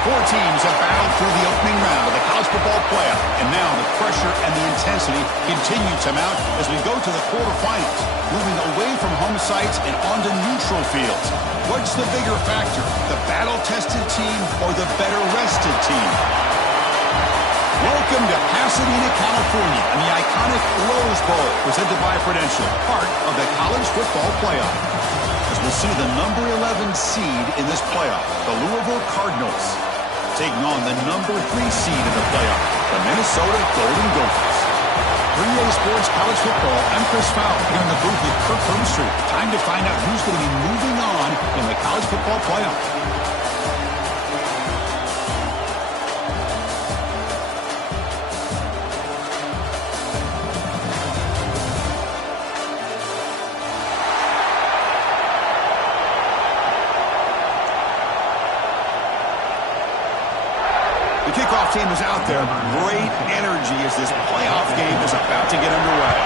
Four teams have battled through the opening round of the college football playoff, and now the pressure and the intensity continue to mount as we go to the quarterfinals, moving away from home sites and onto neutral fields. What's the bigger factor, the battle-tested team or the better-rested team? Welcome to Pasadena, California, and the iconic Rose Bowl, presented by Prudential, part of the college football playoff. As we'll see the number 11 seed in this playoff, the Louisville Cardinals, taking on the number 3 seed in the playoff, the Minnesota Golden Gophers. 3A Sports College Football, I'm Chris Fowler, here in the booth with Kirk Herbstreit. Time to find out who's going to be moving on in the college football playoff. The kickoff team is out there. Great energy as this playoff game is about to get underway.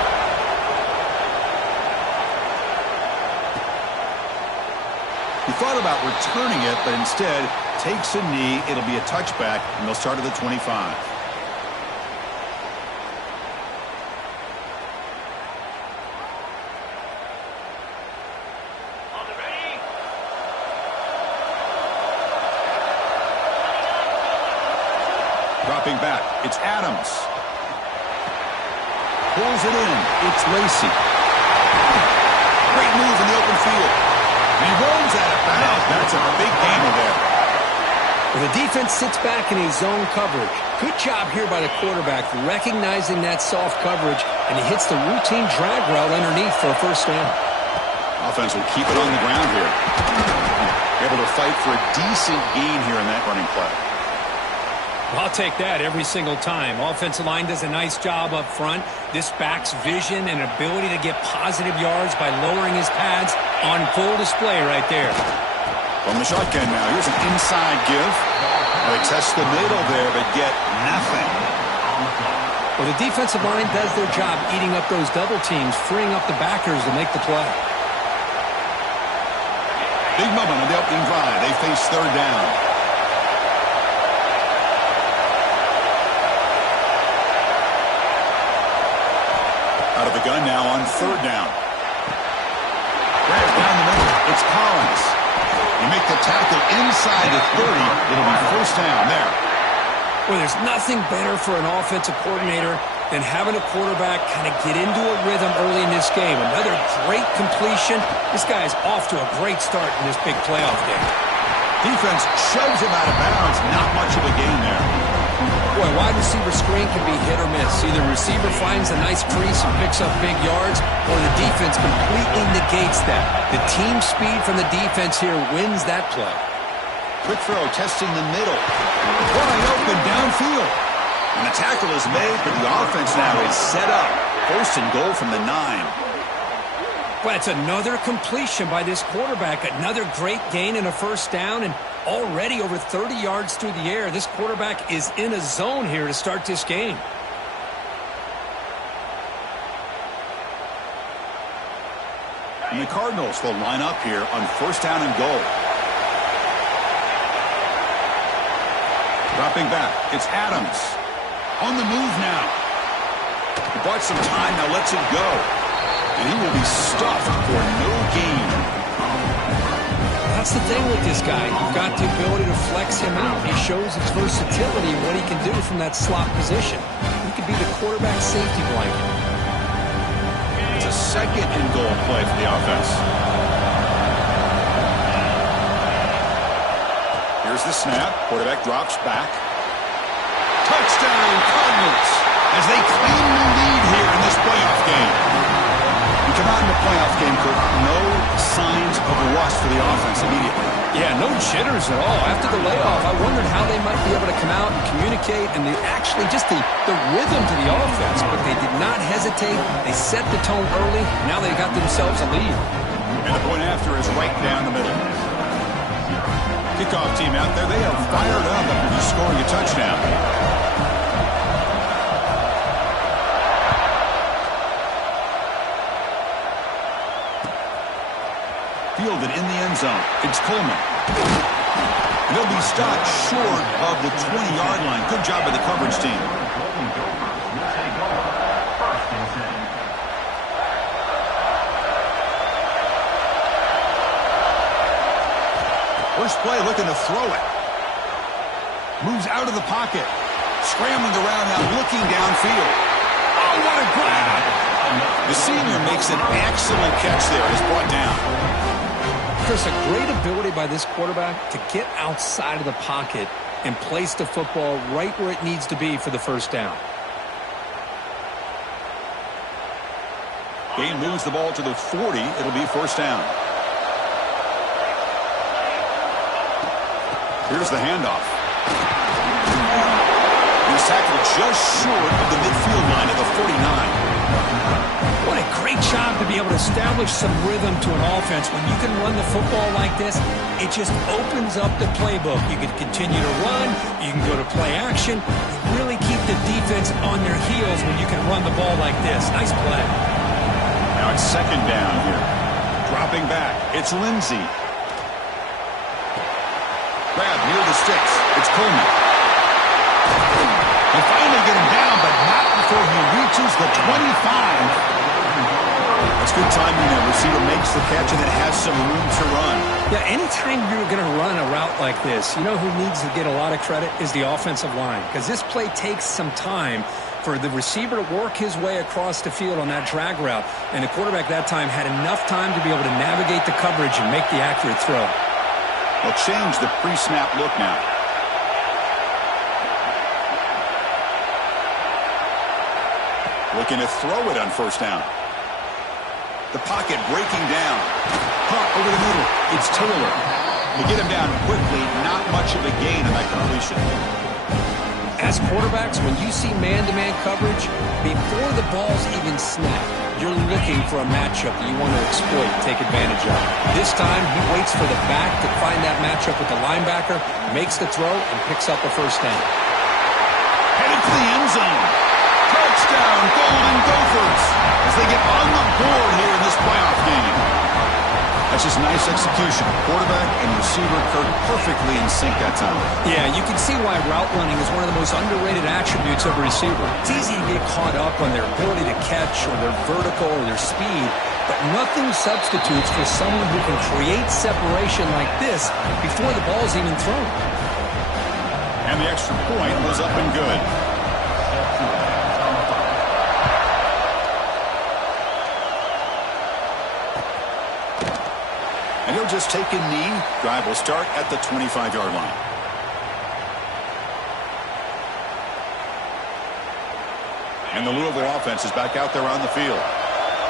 He thought about returning it, but instead takes a knee. It'll be a touchback, and they'll start at the 25. Dropping back, it's Adams. Pulls it in, it's Lacey. Great move in the open field. And he rolls out of bounds. That's a big gainer there. Well, the defense sits back in his zone coverage. Good job here by the quarterback, recognizing that soft coverage, and he hits the routine drag route underneath for a first down. Offense will keep it on the ground here. Able to fight for a decent gain here in that running play. I'll take that every single time. Offensive line does a nice job up front. This back's vision and ability to get positive yards by lowering his pads on full display right there. From the shotgun now, here's an inside give. They test the middle there, but get nothing. Well, the defensive line does their job eating up those double teams, freeing up the backers to make the play. Big moment on the opening drive. They face third down. Out of the gun now on third down. Grab down the middle. It's Collins. You make the tackle inside the 30. It'll be first down there. Well, there's nothing better for an offensive coordinator than having a quarterback kind of get into a rhythm early in this game. Another great completion. This guy's off to a great start in this big playoff game. Defense shoves him out of bounds. Not much of a gain there. Boy, wide receiver screen can be hit or miss. Either receiver finds a nice crease and picks up big yards, or the defense completely negates that. The team speed from the defense here wins that play. Quick throw, testing the middle. Wide open downfield. And the tackle is made, but the offense now is set up. First and goal from the 9. Well, it's another completion by this quarterback. Another great gain and a first down, and already over 30 yards through the air. This quarterback is in a zone here to start this game. And the Cardinals will line up here on first down and goal. Dropping back, it's Adams. On the move now. He bought some time, now lets it go. And he will be stuffed for no gain. That's the thing with this guy. You've got the ability to flex him out. He shows his versatility and what he can do from that slot position. He could be the quarterback safety blanket. It's a second and goal play for the offense. Here's the snap. Quarterback drops back. Touchdown, Cardinals, as they claim the lead here in this playoff game. We come out in the playoff game, Kirk. No signs of rust for the offense immediately. Yeah, no jitters at all. After the layoff, I wondered how they might be able to come out and communicate and actually just the rhythm to the offense. But they did not hesitate. They set the tone early. Now they got themselves a lead. And the point after is right down the middle. Kickoff team out there. They are fired up after just scoring a touchdown. Fielded in the end zone. It's Coleman. And they'll be stopped short of the 20-yard line. Good job by the coverage team. First play looking to throw it. Moves out of the pocket. Scrambling around now, looking downfield. Oh, what a grab! The senior makes an excellent catch there. He's brought down. Chris, a great ability by this quarterback to get outside of the pocket and place the football right where it needs to be for the first down. Gain moves the ball to the 40. It'll be first down. Here's the handoff. He's tackled just short of the midfield line at the 49. What a great job to be able to establish some rhythm to an offense. When you can run the football like this, it just opens up the playbook. You can continue to run. You can go to play action. You really keep the defense on their heels when you can run the ball like this. Nice play. Now it's second down here. Dropping back. It's Lindsey. Grab near the sticks. It's Coleman. They finally get him down, but not before he reaches the 25. That's good timing there. Receiver makes the catch and then has some room to run. Yeah, anytime you're going to run a route like this, you know who needs to get a lot of credit is the offensive line. Because this play takes some time for the receiver to work his way across the field on that drag route. And the quarterback that time had enough time to be able to navigate the coverage and make the accurate throw. They'll change the pre-snap look now. Looking to throw it on first down. The pocket breaking down. Caught over the middle. It's Taylor. They get him down quickly. Not much of a gain on that completion. As quarterbacks, when you see man-to-man coverage, before the ball's even snapped, you're looking for a matchup that you want to exploit, take advantage of. This time, he waits for the back to find that matchup with the linebacker, makes the throw, and picks up a first down. Headed to the end zone. Touchdown, Golden Gophers, as they get on the board here in this playoff game. That's just nice execution. Quarterback and receiver occurred perfectly in sync that time. Yeah, you can see why route running is one of the most underrated attributes of a receiver. It's easy to get caught up on their ability to catch or their vertical or their speed, but nothing substitutes for someone who can create separation like this before the ball's even thrown. And the extra point was up and good. And he'll just take a knee. Drive will start at the 25-yard line. And the Louisville offense is back out there on the field.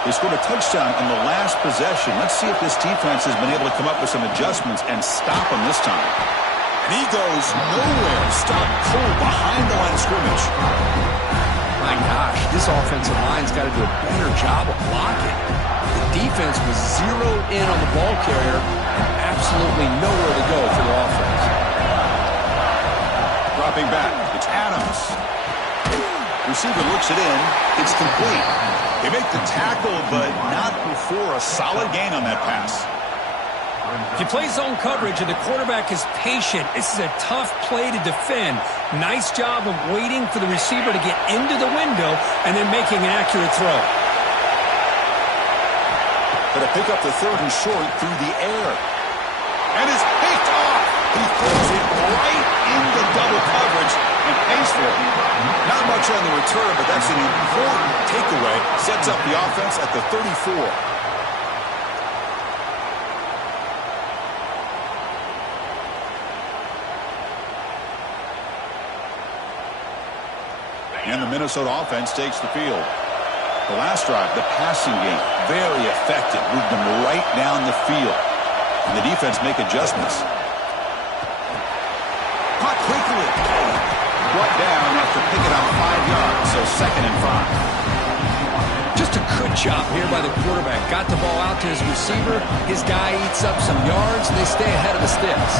They scored a touchdown on the last possession. Let's see if this defense has been able to come up with some adjustments and stop him this time. And he goes nowhere. Stop cold behind the line of scrimmage. My gosh, this offensive line's got to do a better job of blocking. The defense was zeroed in on the ball carrier and absolutely nowhere to go for the offense. Dropping back, it's Adams. Receiver looks it in. It's complete. They make the tackle, but not before a solid gain on that pass. If you play zone coverage and the quarterback is patient, this is a tough play to defend. Nice job of waiting for the receiver to get into the window and then making an accurate throw. Going to pick up the third and short through the air. And it's picked off. He throws it right into double coverage and pays for it. Not much on the return, but that's an important takeaway. Sets up the offense at the 34. And the Minnesota offense takes the field. The last drive, the passing game, very effective. Moved them right down the field. And the defense make adjustments. Caught quickly. Brought down after picking up 5 yards, so 2nd and 5. Just a good job here by the quarterback. Got the ball out to his receiver. His guy eats up some yards, and they stay ahead of the sticks.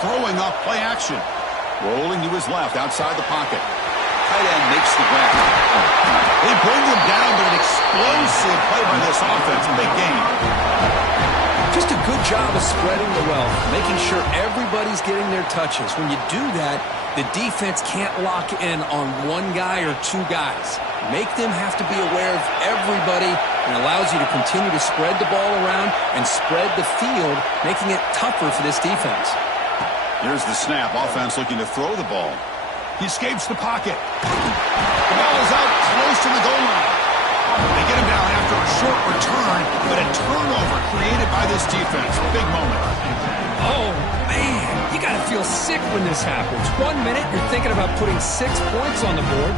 Throwing off play action. Rolling to his left, outside the pocket. Tight end makes the grab. They bring him down, but an explosive play by this offense. Big game. Just a good job of spreading the wealth, making sure everybody's getting their touches. When you do that, the defense can't lock in on one guy or two guys. Make them have to be aware of everybody, and allows you to continue to spread the ball around and spread the field, making it tougher for this defense. Here's the snap. Offense looking to throw the ball. He escapes the pocket. The ball is out close to the goal line. They get him down after a short return, but a turnover created by this defense. Big moment. Oh, man, you got to feel sick when this happens. 1 minute, you're thinking about putting 6 points on the board.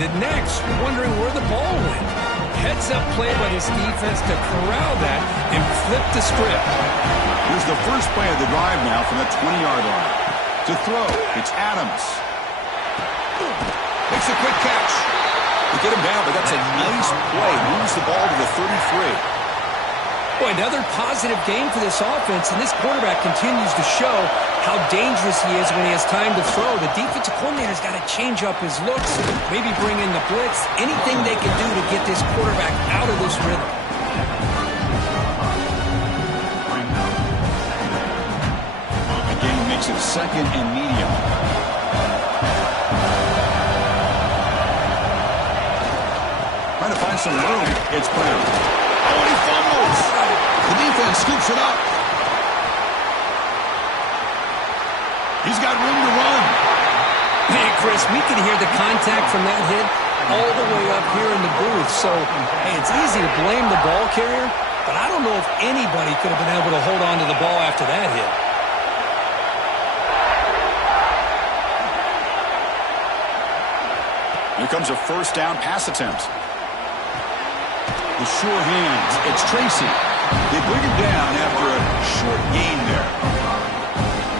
The next, wondering where the ball went. Heads-up play by this defense to corral that and flip the script. Here's the first play of the drive now from the 20-yard line. To throw, it's Adams. Makes a quick catch. To get him down, but that's a nice play. Moves the ball to the 33. Boy, another positive game for this offense, and this quarterback continues to show how dangerous he is when he has time to throw. The defensive coordinator's got to change up his looks, maybe bring in the blitz, anything they can do to get this quarterback out of this rhythm. Again, makes it second and medium. Trying to find some room. It's Brown. Oh, and he fumbles. The defense scoops it up. He's got room to run. Hey, Chris, we can hear the contact from that hit all the way up here in the booth. So, hey, it's easy to blame the ball carrier, but I don't know if anybody could have been able to hold on to the ball after that hit. Here comes a first down pass attempt. The sure hands. It's Tracy. They bring him down after a short gain there.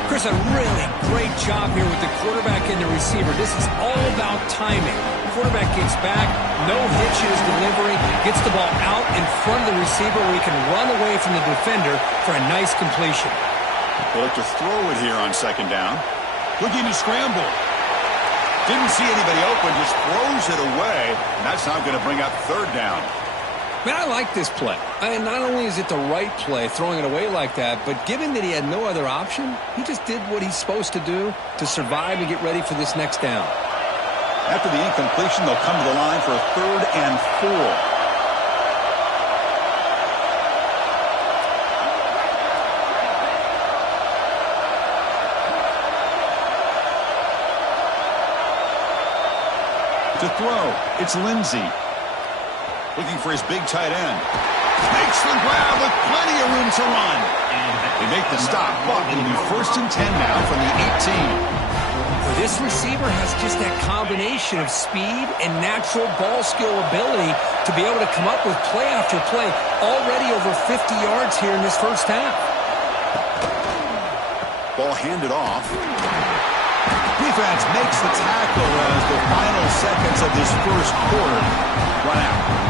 Chris, a really great job here with the quarterback and the receiver. This is all about timing. Quarterback gets back, no hitches delivery, gets the ball out in front of the receiver where he can run away from the defender for a nice completion. They look to throw it here on second down. Looking to scramble. Didn't see anybody open, just throws it away. And that's not going to bring up third down. Man, I like this play. Not only is it the right play, throwing it away like that, but given that he had no other option, he just did what he's supposed to do to survive and get ready for this next down. After the incompletion, they'll come to the line for a 3rd and 4. To throw, it's Lindsey. Looking for his big tight end. Makes the grab with plenty of room to run. They make the stop, but it'll be 1st and 10 now from the 18. Well, this receiver has just that combination of speed and natural ball skill ability to be able to come up with play after play, already over 50 yards here in this first half. Ball handed off. Defense makes the tackle as the final seconds of this first quarter run out.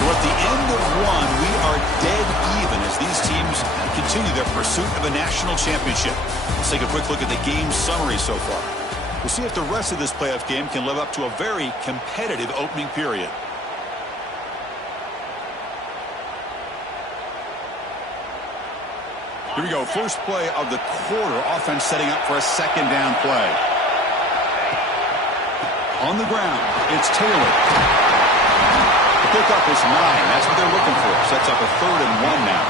So at the end of one, we are dead even as these teams continue their pursuit of a national championship. Let's take a quick look at the game summary so far. We'll see if the rest of this playoff game can live up to a very competitive opening period. Here we go. First play of the quarter. Offense setting up for a second down play. On the ground, it's Taylor. The pickup is 9. That's what they're looking for. Sets up a 3rd and 1 now.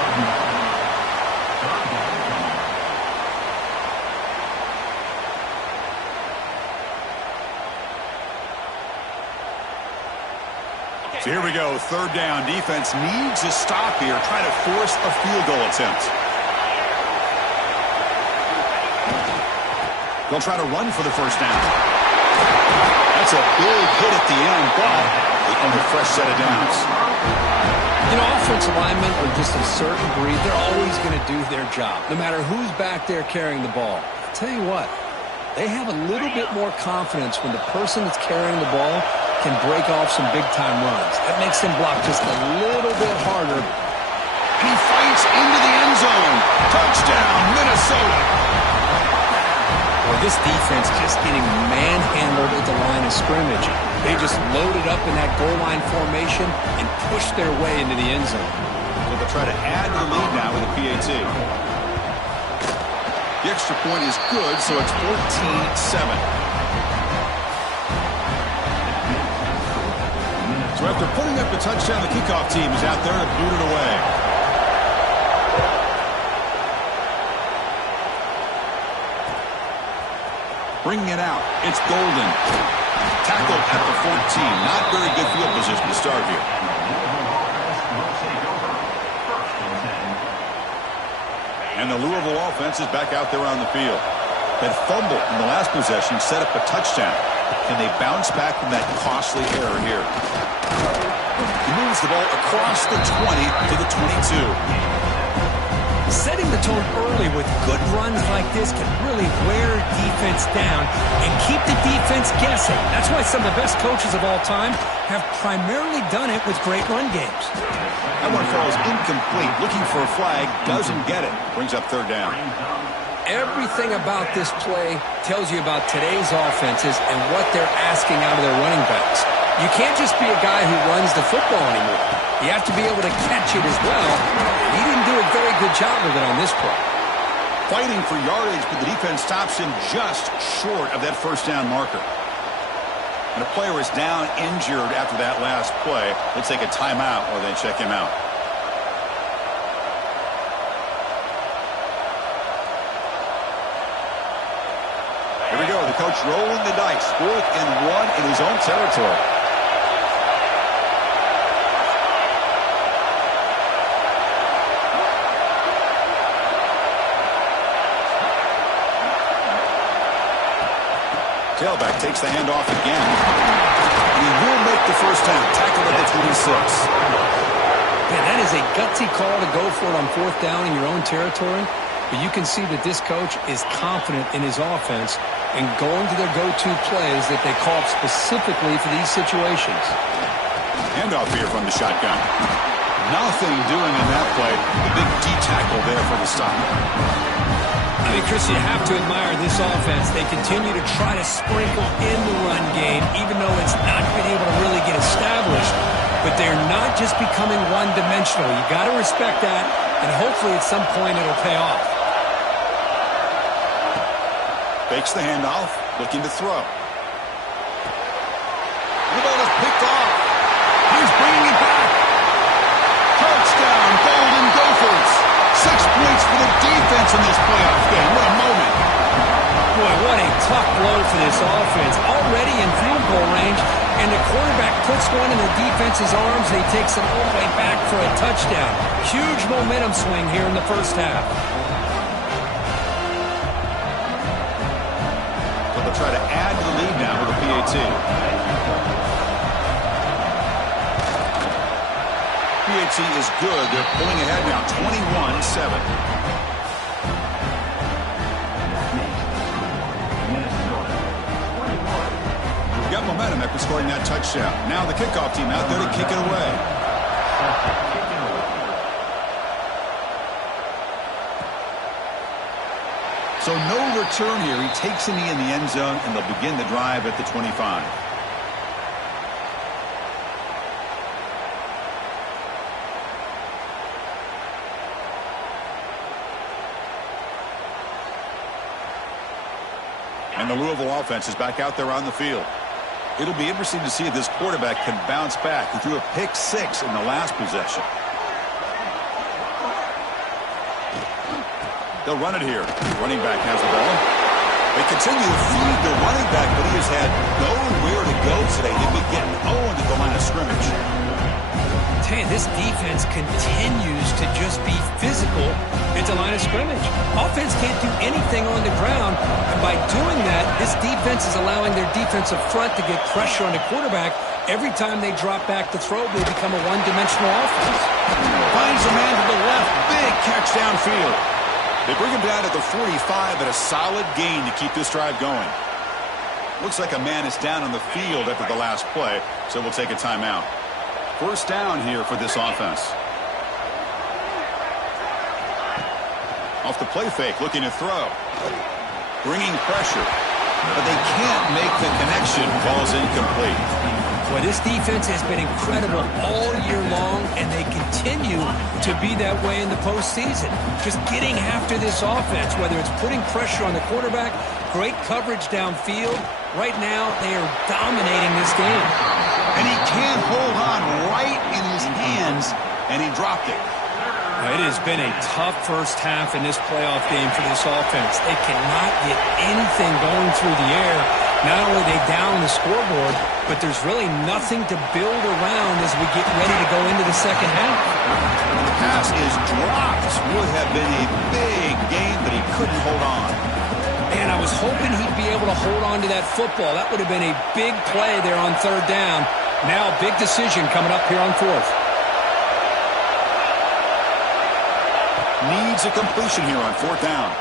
So here we go. 3rd down. Defense needs a stop here. Trying to force a field goal attempt. They'll try to run for the first down. That's a big hit at the end, but they earn a fresh set of downs. You know, offensive linemen are just a certain breed. They're always going to do their job, no matter who's back there carrying the ball. I'll tell you what, they have a little bit more confidence when the person that's carrying the ball can break off some big-time runs. That makes them block just a little bit harder. He fights into the end zone. Touchdown, Minnesota. Well, This defense just getting manhandled at the line of scrimmage. They just loaded up in that goal line formation and pushed their way into the end zone. So they'll try to add to the lead now with a PAT. The extra point is good, so it's 14-7. So after putting up a touchdown, the kickoff team is out there to boot it away. Bringing it out, it's Golden. Tackled at the 14. Not very good field position to start here. And the Louisville offense is back out there on the field. That fumble in the last possession set up a touchdown. Can they bounce back from that costly error here? He moves the ball across the 20 to the 22. Setting the tone early with good runs like this can really wear defense down and keep the defense guessing. That's why some of the best coaches of all time have primarily done it with great run games. That one falls incomplete. Looking for a flag, doesn't get it. Brings up third down. Everything about this play tells you about today's offenses and what they're asking out of their running backs. You can't just be a guy who runs the football anymore. You have to be able to catch it as well. He didn't do a very good job of it on this play. Fighting for yardage, but the defense stops him just short of that first down marker. And a player is down injured after that last play. Let's take a timeout while they check him out. Here we go. The coach rolling the dice. 4th and 1 in his own territory. Tailback takes the handoff again. And he will make the first down. Tackled at the 26. Yeah, that is a gutsy call to go for it on 4th down in your own territory. But you can see that this coach is confident in his offense and going to their go-to plays that they call up specifically for these situations. Handoff here from the shotgun. Nothing doing in that play. The big D tackle there for the stop. I mean, Chris, you have to admire this offense. They continue to try to sprinkle in the run game, even though it's not been able to really get established. But they're not just becoming one-dimensional. You got to respect that, and hopefully at some point it'll pay off. Fakes the handoff, looking to throw. The ball is picked off. He's bringing it back. Touchdown, Golden Gophers. 6 points for the defense in this playoff game. What a moment. Boy, what a tough blow for this offense. Already in field goal range, and the quarterback puts one in the defense's arms, and he takes it all the way back for a touchdown. Huge momentum swing here in the first half. So they'll try to add to the lead now with a PAT. PAT is good. They're pulling ahead now, 21-7. Got momentum after scoring that touchdown. Now the kickoff team out there to kick it away. So no return here. He takes a knee in the end zone, and they'll begin the drive at the 25. And the Louisville offense is back out there on the field. It'll be interesting to see if this quarterback can bounce back. He threw a pick 6 in the last possession. They'll run it here. Running back has the ball. They continue to feed the running back, but he has had nowhere to go today. They've been getting owned at the line of scrimmage. This defense continues to just be physical at the line of scrimmage. Offense can't do anything on the ground, and by doing that, this defense is allowing their defensive front to get pressure on the quarterback. Every time they drop back to throw, they become a one-dimensional offense. Finds a man to the left. Big catch downfield. They bring him down at the 45 at a solid gain to keep this drive going. Looks like a man is down on the field after the last play, so we'll take a timeout. First down here for this offense. Off the play fake, looking to throw. bringing pressure, but they can't make the connection. Ball's incomplete. Well, this defense has been incredible all year long, and they continue to be that way in the postseason. Just getting after this offense, whether it's putting pressure on the quarterback, great coverage downfield. Right now, they are dominating this game. And he can't hold on right in his hands, and he dropped it. It has been a tough first half in this playoff game for this offense. They cannot get anything going through the air. Not only are they down the scoreboard, but there's really nothing to build around as we get ready to go into the second half. The pass is dropped. Would have been a big game, but he couldn't hold on. Man, I was hoping he'd be able to hold on to that football. That would have been a big play there on third down. Now, big decision coming up here on fourth. Needs a completion here on fourth down.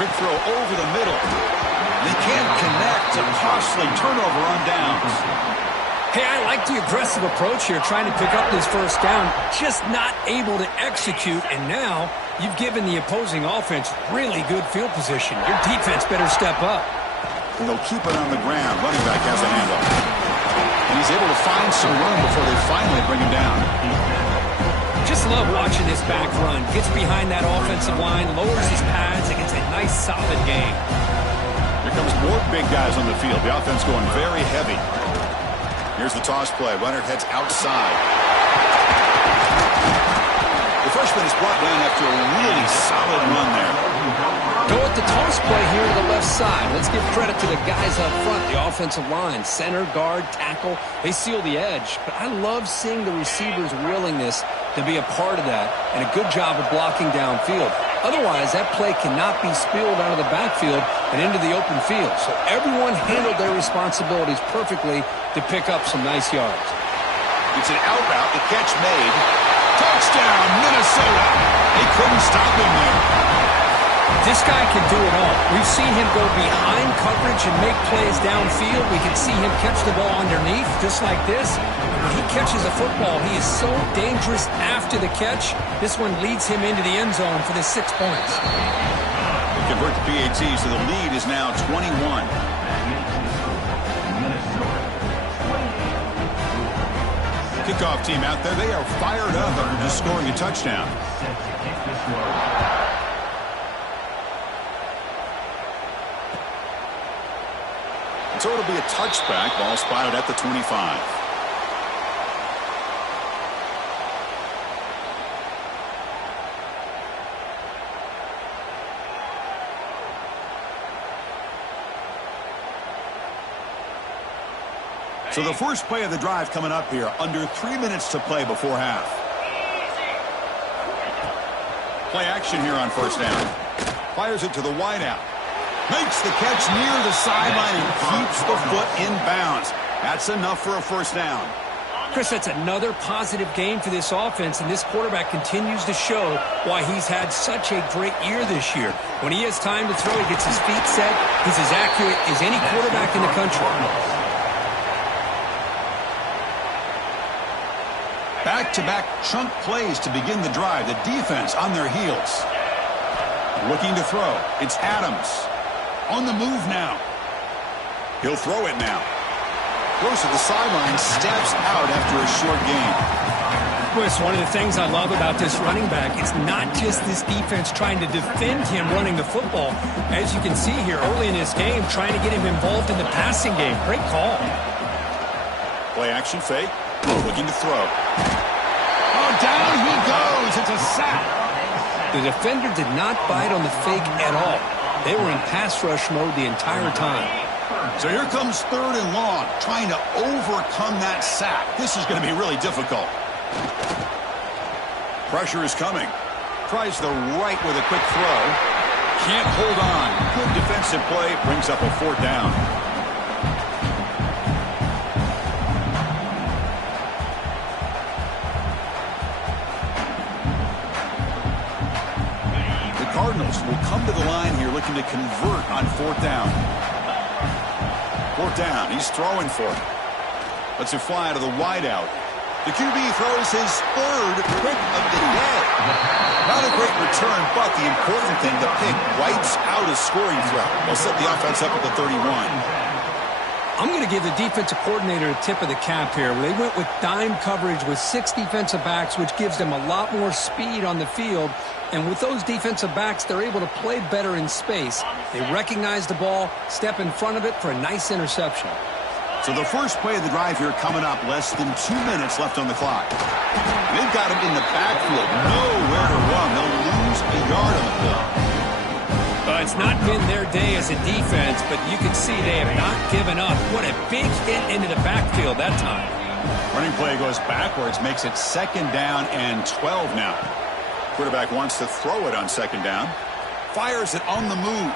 Quick throw over the middle. They can't connect. A costly turnover on downs. Hey, I like the aggressive approach here, trying to pick up this first down. Just not able to execute, and now you've given the opposing offense really good field position. Your defense better step up. And they'll keep it on the ground. Running back has a handoff. And he's able to find some room before they finally bring him down. Just love watching this back run. Gets behind that offensive line, lowers his pads, and gets a nice solid gain. Here comes more big guys on the field. The offense going very heavy. Here's the toss play. Runner heads outside. The freshman is brought down after a really solid run there. Go with the toss play here to the left side. Let's give credit to the guys up front, the offensive line, center, guard, tackle. They seal the edge. But I love seeing the receivers' willingness to be a part of that, and a good job of blocking downfield. Otherwise, that play cannot be spilled out of the backfield and into the open field. So everyone handled their responsibilities perfectly to pick up some nice yards. It's an out route. The catch made. Touchdown, Minnesota. They couldn't stop him there. This guy can do it all. We've seen him go behind coverage and make plays downfield. We can see him catch the ball underneath, just like this. When he catches a football, he is so dangerous after the catch. This one leads him into the end zone for the 6 points. They convert the PAT, so the lead is now 21. Kickoff team out there. They are fired up after just scoring a touchdown. So it'll be a touchback. Ball spotted at the 25. So the first play of the drive coming up here. Under 3 minutes to play before half. Play action here on first down. Fires it to the wideout. Makes the catch near the sideline and keeps the foot in bounds. That's enough for a first down. Chris, that's another positive game for this offense, and this quarterback continues to show why he's had such a great year this year. When he has time to throw, he gets his feet set. He's as accurate as any quarterback in the country. Back-to-back chunk plays to begin the drive. The defense on their heels. Looking to throw. It's Adams. On the move now. He'll throw it now. Goes to the sideline, steps out after a short gain. Chris, one of the things I love about this running back, it's not just this defense trying to defend him running the football. As you can see here early in this game, trying to get him involved in the passing game. Great call. Play action fake. Looking to throw. Oh, down he goes. It's a sack. The defender did not bite on the fake at all. They were in pass rush mode the entire time. So here comes third and long, trying to overcome that sack. This is going to be really difficult. Pressure is coming. Tries the right with a quick throw. Can't hold on. Good defensive play. Brings up a fourth down. Cardinals will come to the line here looking to convert on fourth down. Fourth down. He's throwing for it. Lets it fly to the wideout. The QB throws his third pick of the day. Not a great return, but the important thing, the pick wipes out a scoring threat. They'll set the offense up at the 31. I'm going to give the defensive coordinator a tip of the cap here. They went with dime coverage with 6 defensive backs, which gives them a lot more speed on the field. And with those defensive backs, they're able to play better in space. They recognize the ball, step in front of it for a nice interception. So the first play of the drive here coming up, less than 2 minutes left on the clock. They've got him in the backfield, nowhere to run. They'll lose a yard on the play. It's not been their day as a defense, but you can see they have not given up. What a big hit into the backfield that time. Running play goes backwards, makes it 2nd down and 12 now. Quarterback wants to throw it on 2nd down. Fires it on the move.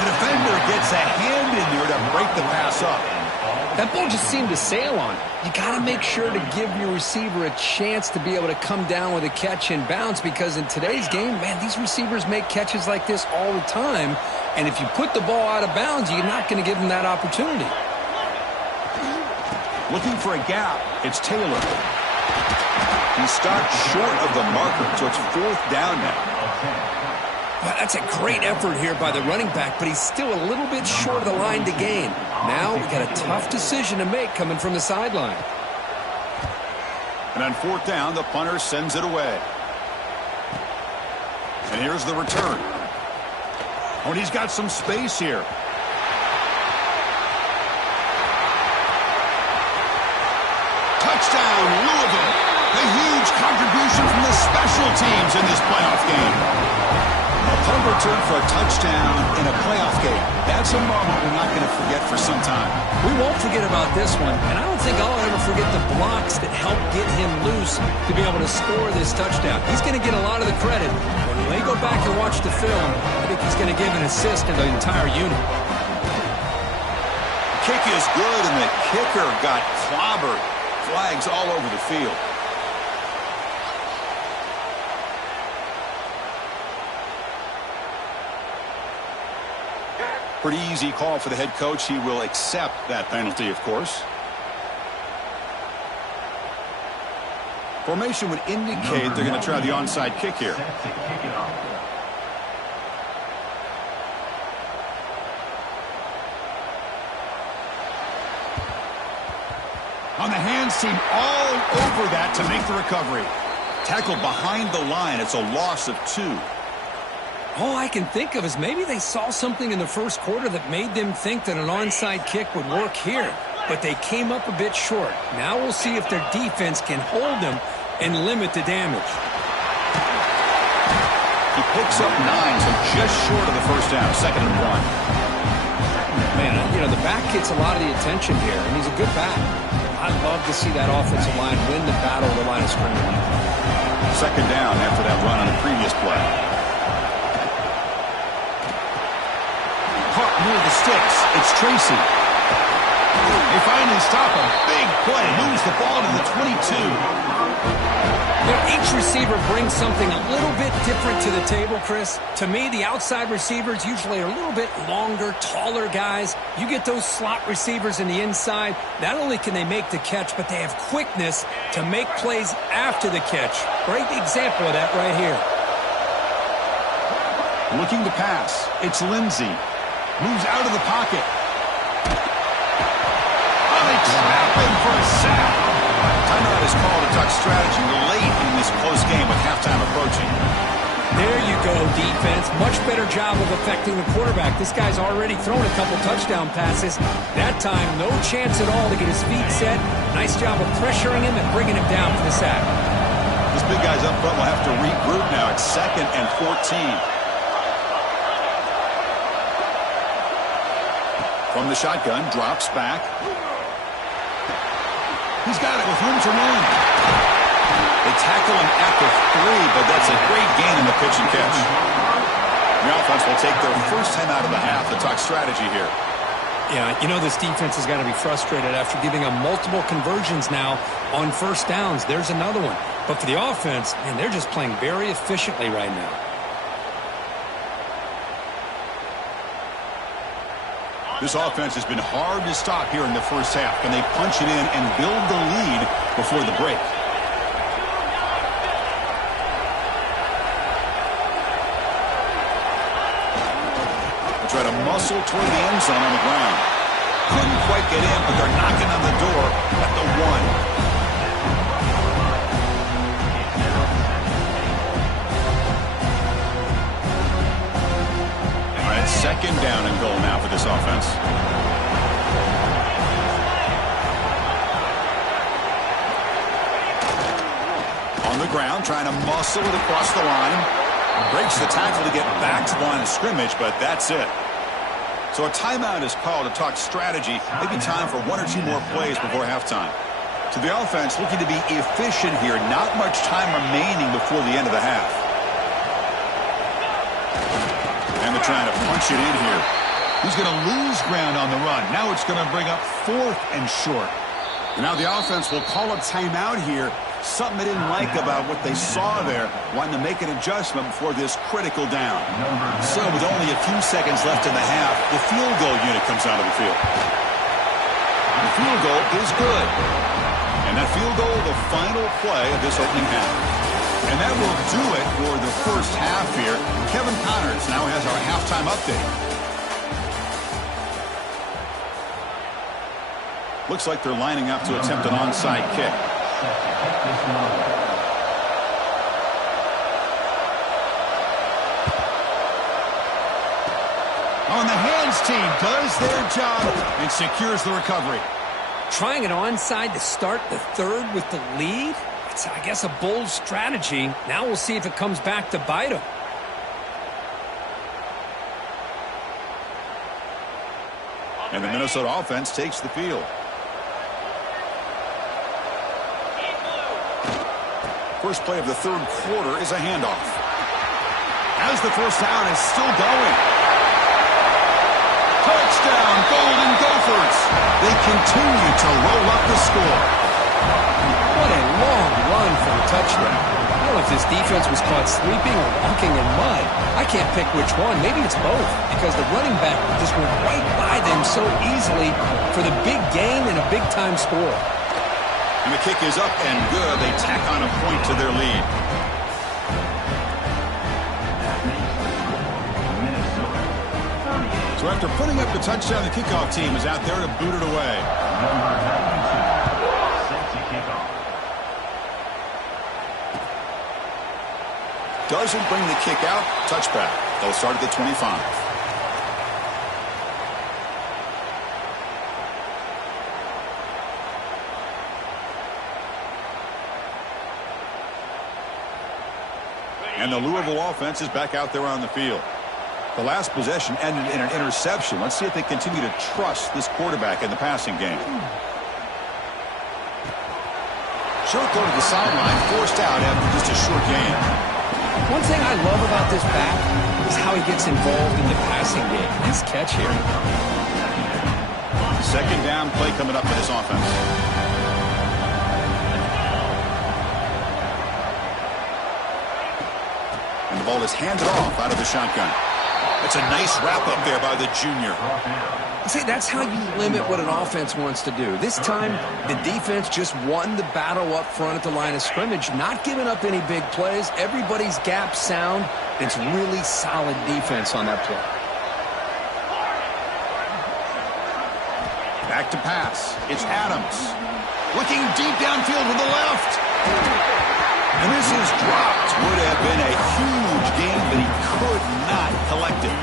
The defender gets a hand in there to break the pass up. That ball just seemed to sail on it. You got to make sure to give your receiver a chance to be able to come down with a catch and bounce, because in today's game, man, these receivers make catches like this all the time. And if you put the ball out of bounds, you're not going to give them that opportunity. Looking for a gap. It's Taylor. He stopped short of the marker, so it's 4th down now. Well, that's a great effort here by the running back, but he's still a little bit short of the line to gain. Now we got a tough decision to make coming from the sideline. And on 4th down, the punter sends it away. And here's the return. Oh, and he's got some space here. Touchdown, Louisville. A huge contribution from the special teams in this playoff game. A punt return for a touchdown in a playoff game. That's a moment we're not going to forget for some time. We won't forget about this one, and I don't think I'll ever forget the blocks that helped get him loose to be able to score this touchdown. He's going to get a lot of the credit. When they go back and watch the film, I think he's going to give an assist to the entire unit. Kick is good, and the kicker got clobbered. Flags all over the field. Pretty easy call for the head coach. He will accept that penalty, of course. Formation would indicate they're going to try the onside kick here. On the hands team, all over that to make the recovery. Tackled behind the line. It's a loss of 2. All I can think of is maybe they saw something in the first quarter that made them think that an onside kick would work here, but they came up a bit short. Now we'll see if their defense can hold them and limit the damage. He picks up 9, so just short of the first down, 2nd and 1. Man, you know, the back gets a lot of the attention here, and he's a good back. I'd love to see that offensive line win the battle of the line of scrimmage. 2nd down after that run on the previous play. Caught near the sticks. It's Tracy. They finally stop him. Big play. Moves the ball to the 22. You know, each receiver brings something a little bit different to the table, Chris. To me, the outside receivers usually are a little bit longer, taller guys. You get those slot receivers in the inside, not only can they make the catch, but they have quickness to make plays after the catch. Great example of that right here. Looking to pass. It's Lindsey. Moves out of the pocket. Oh, they trap him for a sack. Timeout is called to talk strategy late in this close game with halftime approaching. There you go, defense. Much better job of affecting the quarterback. This guy's already thrown a couple touchdown passes. That time, no chance at all to get his feet set. Nice job of pressuring him and bringing him down for the sack. This big guy's up front will have to regroup now. It's 2nd and 14. From the shotgun, drops back. He's got it with room to run. They tackle him at the 3, but that's a great gain in the pitch and catch. The offense will take their first time out of the half to talk strategy here. Yeah, you know this defense has got to be frustrated after giving them multiple conversions now on first downs. There's another one. But for the offense, man, they're just playing very efficiently right now. This offense has been hard to stop here in the first half. Can they punch it in and build the lead before the break? try to muscle toward the end zone on the ground. Couldn't quite get in, but they're knocking on the door at the 1. Second down and goal now for this offense. On the ground, trying to muscle it across the line. Breaks the tackle to get back to the line of scrimmage, but that's it. So a timeout is called to talk strategy. Maybe time for 1 or 2 more plays before halftime. To the offense, looking to be efficient here. Not much time remaining before the end of the half. And they're trying to punch it in here. He's going to lose ground on the run. Now it's going to bring up 4th and short. And now the offense will call a timeout here. Something they didn't like about what they saw there. Wanting to make an adjustment before this critical down. So with only a few seconds left in the half, the field goal unit comes out of the field. The field goal is good. And that field goal, the final play of this opening half. And that will do it for the first half here. Kevin Connors now has our halftime update. Looks like they're lining up to attempt an onside kick. On the hands team does their job and secures the recovery. Trying an onside to start the third with the lead? It's, I guess, a bold strategy. Now we'll see if it comes back to bite him. And the Minnesota offense takes the field. First play of the third quarter is a handoff. As the first down is still going. Touchdown, Golden Gophers. They continue to roll up the score. What a long run for a touchdown. I don't know if this defense was caught sleeping or walking in mud. I can't pick which one. Maybe it's both, because the running back just went right by them so easily for the big gain and a big-time score. And the kick is up and good. They tack on a point to their lead. So after putting up the touchdown, the kickoff team is out there to boot it away. Doesn't bring the kick out. Touchback. They'll start at the 25. And the Louisville offense is back out there on the field. The last possession ended in an interception. Let's see if they continue to trust this quarterback in the passing game. Short throw to the sideline, forced out after just a short gain. One thing I love about this back is how he gets involved in the passing game. Nice catch here. Second down play coming up for this offense. And the ball is handed off out of the shotgun. That's a nice wrap up there by the junior. See, that's how you limit what an offense wants to do. This time, the defense just won the battle up front at the line of scrimmage, not giving up any big plays. Everybody's gap sound. It's really solid defense on that play. Back to pass. It's Adams. Looking deep downfield with the left. And this is dropped. Would have been a huge gain, but he could not collect it.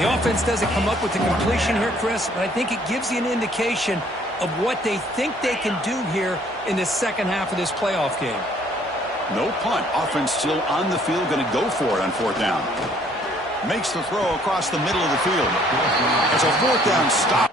The offense doesn't come up with the completion here, Chris, but I think it gives you an indication of what they think they can do here in the second half of this playoff game. No punt. Offense still on the field, going to go for it on fourth down. Makes the throw across the middle of the field. It's a fourth down stop.